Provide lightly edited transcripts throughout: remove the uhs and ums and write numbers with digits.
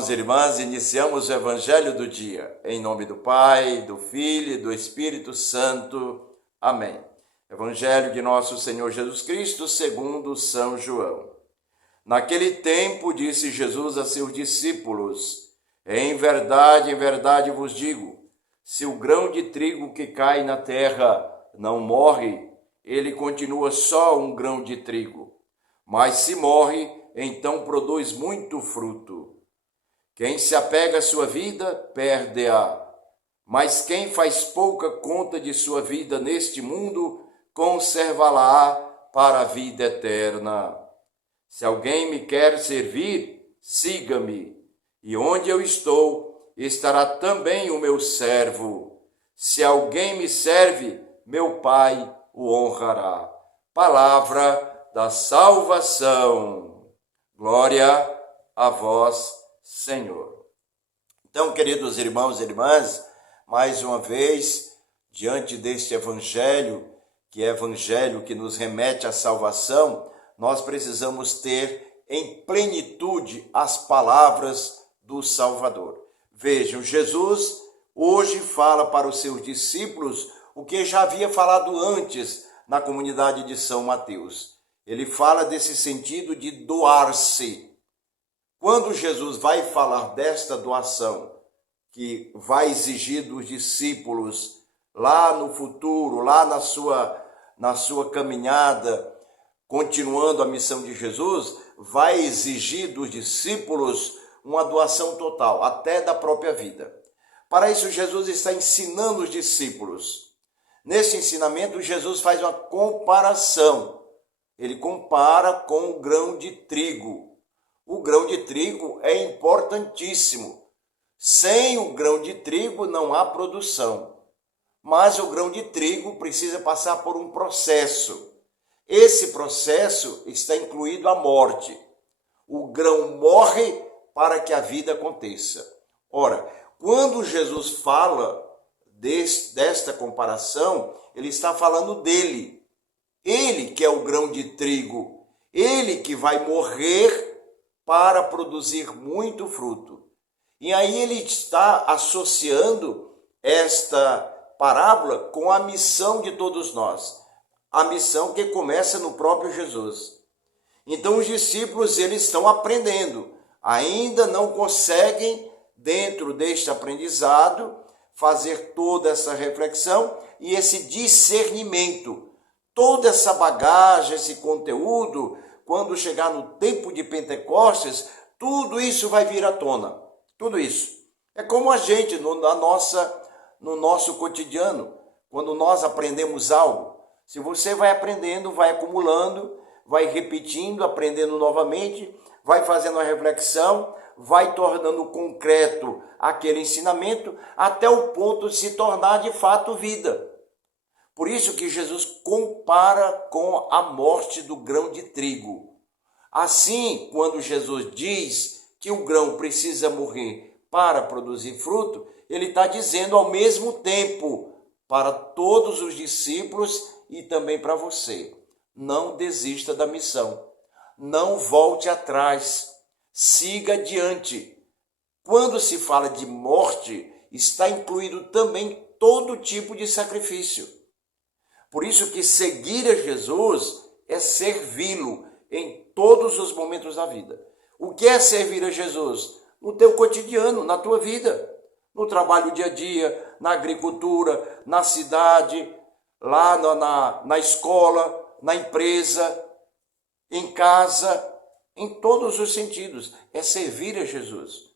irmãos e irmãs, iniciamos o Evangelho do dia. Em nome do Pai, do Filho e do Espírito Santo. Amém. Evangelho de nosso Senhor Jesus Cristo, segundo São João. Naquele tempo, disse Jesus a seus discípulos: em verdade vos digo, se o grão de trigo que cai na terra não morre, ele continua só um grão de trigo. Mas se morre, então produz muito fruto. Quem se apega à sua vida, perde-a. Mas quem faz pouca conta de sua vida neste mundo, conserva-la para a vida eterna. Se alguém me quer servir, siga-me. E onde eu estou, estará também o meu servo. Se alguém me serve, meu Pai o honrará. Palavra da salvação. Glória a vós, Senhor. Então, queridos irmãos e irmãs, mais uma vez, diante deste evangelho, que é evangelho que nos remete à salvação, nós precisamos ter em plenitude as palavras do Salvador. Vejam, Jesus hoje fala para os seus discípulos o que já havia falado antes na comunidade de São Mateus. Ele fala desse sentido de doar-se. Quando Jesus vai falar desta doação, que vai exigir dos discípulos lá no futuro, lá na sua caminhada, continuando a missão de Jesus, vai exigir dos discípulos uma doação total, até da própria vida. Para isso, Jesus está ensinando os discípulos. Nesse ensinamento, Jesus faz uma comparação. Ele compara com o grão de trigo. O grão de trigo é importantíssimo. Sem o grão de trigo não há produção. Mas o grão de trigo precisa passar por um processo. Esse processo está incluído a morte. O grão morre para que a vida aconteça. Ora, quando Jesus fala desta comparação, ele está falando dele. Ele que é o grão de trigo. Ele que vai morrer para produzir muito fruto. E aí ele está associando esta parábola com a missão de todos nós. A missão que começa no próprio Jesus. Então os discípulos, eles estão aprendendo. Ainda não conseguem, dentro deste aprendizado, fazer toda essa reflexão e esse discernimento. Toda essa bagagem, esse conteúdo, quando chegar no tempo de Pentecostes, tudo isso vai vir à tona. Tudo isso. É como a gente, no nosso cotidiano, quando nós aprendemos algo. Se você vai aprendendo, vai acumulando, vai repetindo, aprendendo novamente, vai fazendo a reflexão, vai tornando concreto aquele ensinamento, até o ponto de se tornar de fato vida. Por isso que Jesus compara com a morte do grão de trigo. Assim, quando Jesus diz que o grão precisa morrer para produzir fruto, ele está dizendo ao mesmo tempo para todos os discípulos e também para você: não desista da missão, não volte atrás, siga adiante. Quando se fala de morte, está incluído também todo tipo de sacrifício. Por isso que seguir a Jesus é servi-lo em todos os momentos da vida. O que é servir a Jesus? No teu cotidiano, na tua vida, no trabalho dia a dia, na agricultura, na cidade, lá na escola, na empresa, em casa, em todos os sentidos. É servir a Jesus.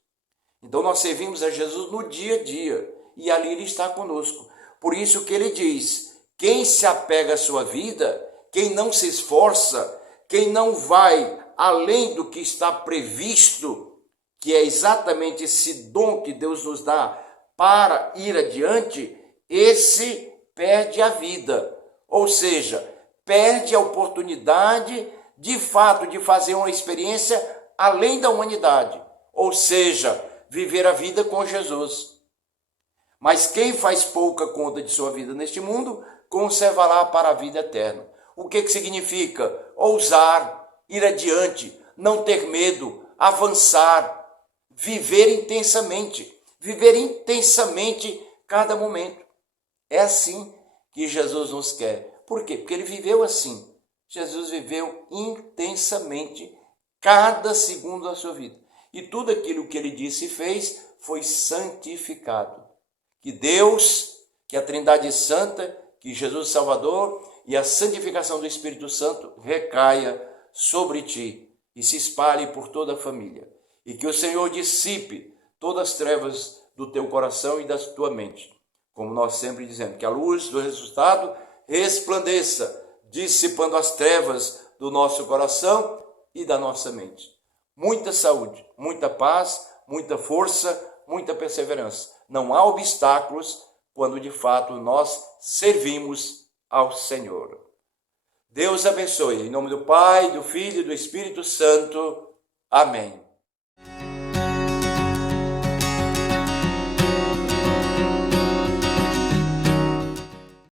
Então nós servimos a Jesus no dia a dia e ali ele está conosco. Por isso que ele diz: quem se apega à sua vida, quem não se esforça, quem não vai além do que está previsto, que é exatamente esse dom que Deus nos dá para ir adiante, esse perde a vida. Ou seja, perde a oportunidade, de fato, de fazer uma experiência além da humanidade. Ou seja, viver a vida com Jesus. Mas quem faz pouca conta de sua vida neste mundo, conservará para a vida eterna. O que significa? Ousar, ir adiante, não ter medo, avançar, viver intensamente cada momento. É assim que Jesus nos quer. Por quê? Porque ele viveu assim. Jesus viveu intensamente cada segundo da sua vida. E tudo aquilo que ele disse e fez foi santificado. Que Deus, que a Trindade Santa, que Jesus Salvador e a santificação do Espírito Santo recaia sobre ti e se espalhe por toda a família. E que o Senhor dissipe todas as trevas do teu coração e da tua mente. Como nós sempre dizemos, que a luz do ressuscitado resplandeça, dissipando as trevas do nosso coração e da nossa mente. Muita saúde, muita paz, muita força, muita perseverança. Não há obstáculos quando de fato nós servimos ao Senhor. Deus abençoe. Em nome do Pai, do Filho e do Espírito Santo. Amém.